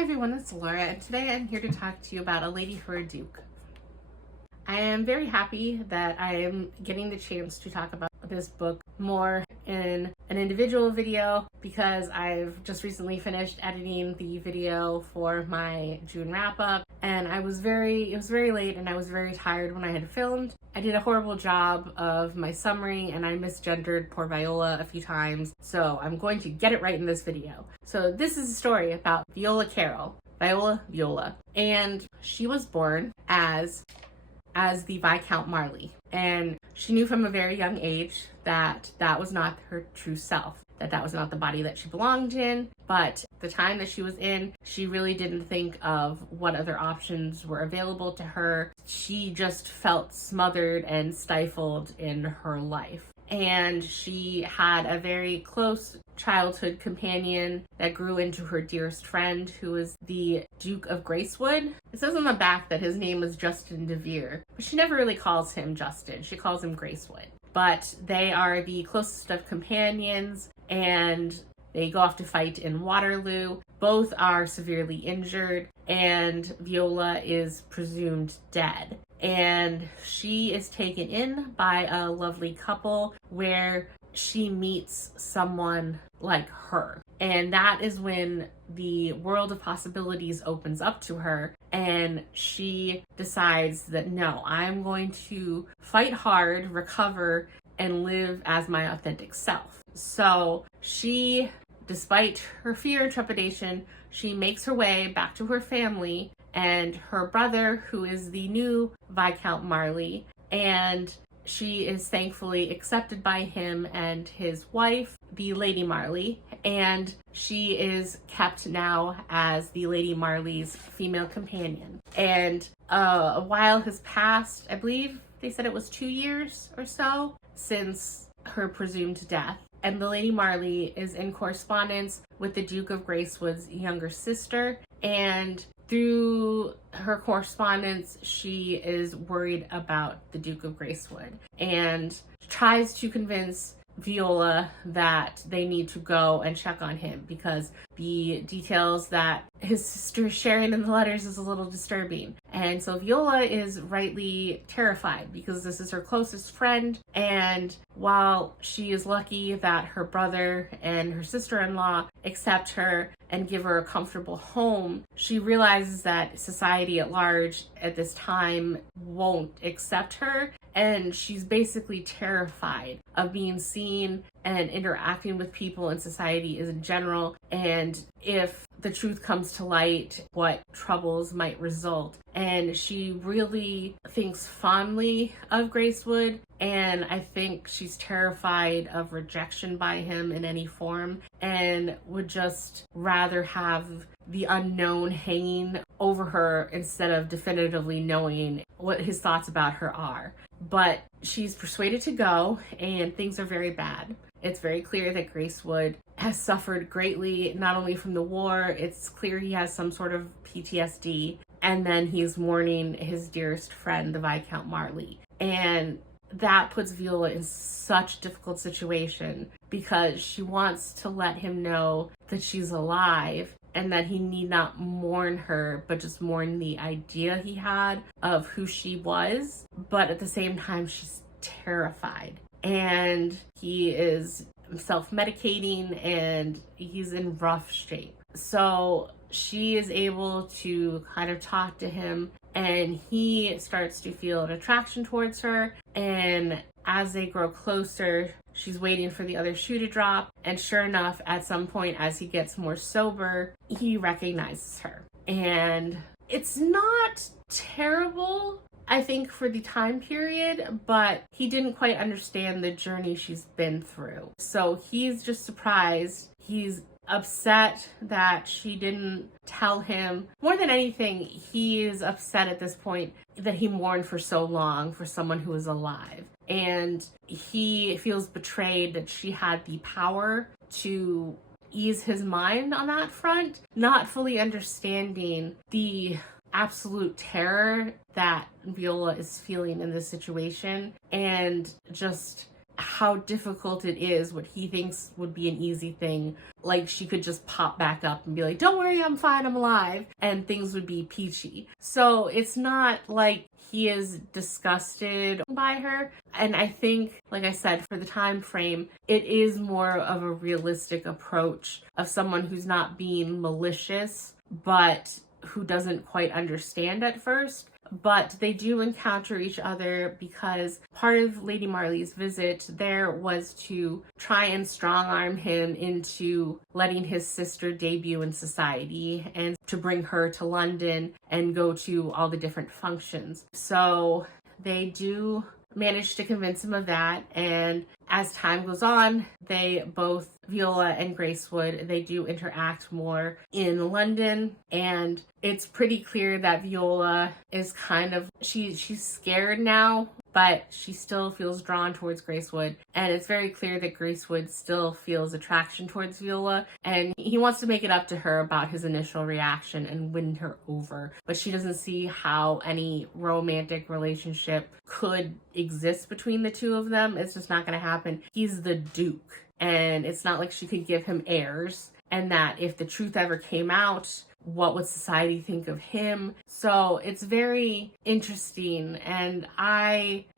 Hi everyone, it's Laura, and today I'm here to talk to you about A Lady for a Duke. I am very happy that I am getting the chance to talk about this book more in an individual video because I've just recently finished editing the video for my June wrap-up, and it was very late and I was very tired when I had filmed. I did a horrible job of my summary and I misgendered poor Viola a few times, so I'm going to get it right in this video. So this is a story about Viola Carroll, Viola, and she was born as the Viscount Marley, and she knew from a very young age that that was not her true self, that was not the body that she belonged in. But the time that she was in, she really didn't think of what other options were available to her. She just felt smothered and stifled in her life. And she had a very close childhood companion that grew into her dearest friend, who was the Duke of Gracewood. It says on the back that his name was Justin DeVere, but she never really calls him Justin. She calls him Gracewood. But they are the closest of companions, and they go off to fight in Waterloo. Both are severely injured, and Viola is presumed dead. And she is taken in by a lovely couple where she meets someone like her. And that is when the world of possibilities opens up to her, and she decides that no, I'm going to fight hard, recover, and live as my authentic self. So she, despite her fear and trepidation, she makes her way back to her family and her brother, who is the new Viscount Marley, and she is thankfully accepted by him and his wife, the Lady Marley, and she is kept now as the Lady Marley's female companion. And a while has passed. I believe they said it was 2 years or so since her presumed death. And the Lady Marley is in correspondence with the Duke of Gracewood's younger sister, and through her correspondence, she is worried about the Duke of Gracewood and tries to convince Viola that they need to go and check on him because the details that his sister is sharing in the letters is a little disturbing. And so Viola is rightly terrified because this is her closest friend, and while she is lucky that her brother and her sister-in-law accept her and give her a comfortable home, she realizes that society at large at this time won't accept her, and she's basically terrified of being seen and interacting with people in society in general, and if the truth comes to light, what troubles might result. And she really thinks fondly of Gracewood, and I think she's terrified of rejection by him in any form and would just rather have the unknown hanging over her instead of definitively knowing what his thoughts about her are. But she's persuaded to go, and things are very bad. It's very clear that Gracewood has suffered greatly, not only from the war, it's clear he has some sort of PTSD, and then he's mourning his dearest friend, the Viscount Marley. And that puts Viola in such a difficult situation because she wants to let him know that she's alive and that he need not mourn her, but just mourn the idea he had of who she was. But at the same time, she's terrified. And he is self-medicating and he's in rough shape. So she is able to kind of talk to him, and he starts to feel an attraction towards her. And as they grow closer, she's waiting for the other shoe to drop. And sure enough, at some point, as he gets more sober, he recognizes her. And it's not terrible, I think, for the time period, but he didn't quite understand the journey she's been through. So he's just surprised. He's upset that she didn't tell him. More than anything, he is upset at this point that he mourned for so long for someone who is alive. And he feels betrayed that she had the power to ease his mind on that front, not fully understanding the absolute terror that Viola is feeling in this situation, and just how difficult it is, what he thinks would be an easy thing. Like she could just pop back up and be like, don't worry, I'm fine, I'm alive, and things would be peachy. So it's not like he is disgusted by her. And I think, like I said, for the time frame, it is more of a realistic approach of someone who's not being malicious, but who doesn't quite understand at first. But they do encounter each other because part of Lady Marley's visit there was to try and strong-arm him into letting his sister debut in society and to bring her to London and go to all the different functions. So they do manage to convince him of that, and as time goes on, they both, Viola and Gracewood, they do interact more in London, and it's pretty clear that Viola is kind of, she's scared now, but she still feels drawn towards Gracewood, and it's very clear that Gracewood still feels attraction towards Viola, and he wants to make it up to her about his initial reaction and win her over, but she doesn't see how any romantic relationship could exist between the two of them. It's just not going to happen. He's the Duke, and it's not like she could give him heirs, and that if the truth ever came out, what would society think of him? So it's very interesting, and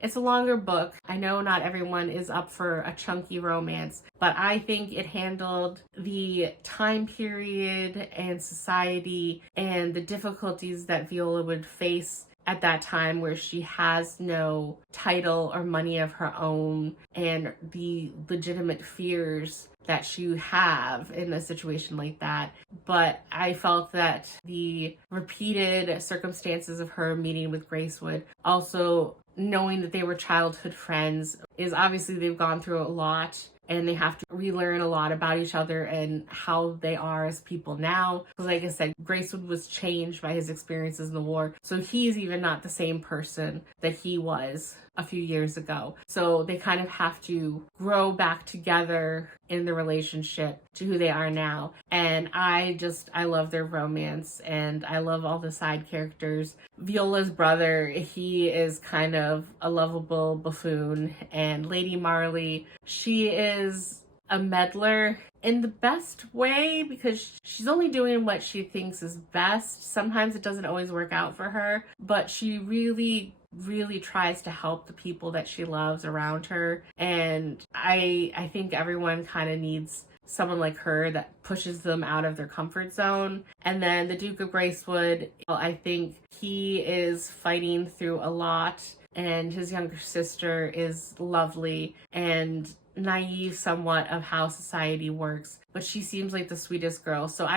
it's a longer book. I know not everyone is up for a chunky romance, but I think it handled the time period and society and the difficulties that Viola would face at that time, where she has no title or money of her own, and the legitimate fears that you have in a situation like that. But I felt that the repeated circumstances of her meeting with Gracewood, also knowing that they were childhood friends, is obviously they've gone through a lot and they have to relearn a lot about each other and how they are as people now. Because like I said, Gracewood was changed by his experiences in the war, so he's even not the same person that he was a few years ago. So they kind of have to grow back together in the relationship to who they are now. And I love their romance, and I love all the side characters. Viola's brother, he is kind of a lovable buffoon, and Lady Marley, she is a meddler in the best way, because she's only doing what she thinks is best. Sometimes it doesn't always work out for her, but she really tries to help the people that she loves around her. And I think everyone kind of needs someone like her that pushes them out of their comfort zone. And then the Duke of Gracewood, I think he is fighting through a lot, and his younger sister is lovely and naive somewhat of how society works, but she seems like the sweetest girl. So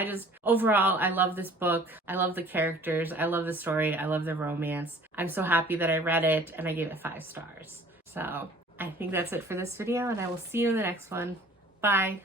overall, I love this book. I love the characters. I love the story. I love the romance. I'm so happy that I read it, and I gave it 5 stars. So I think that's it for this video, and I will see you in the next one. Bye.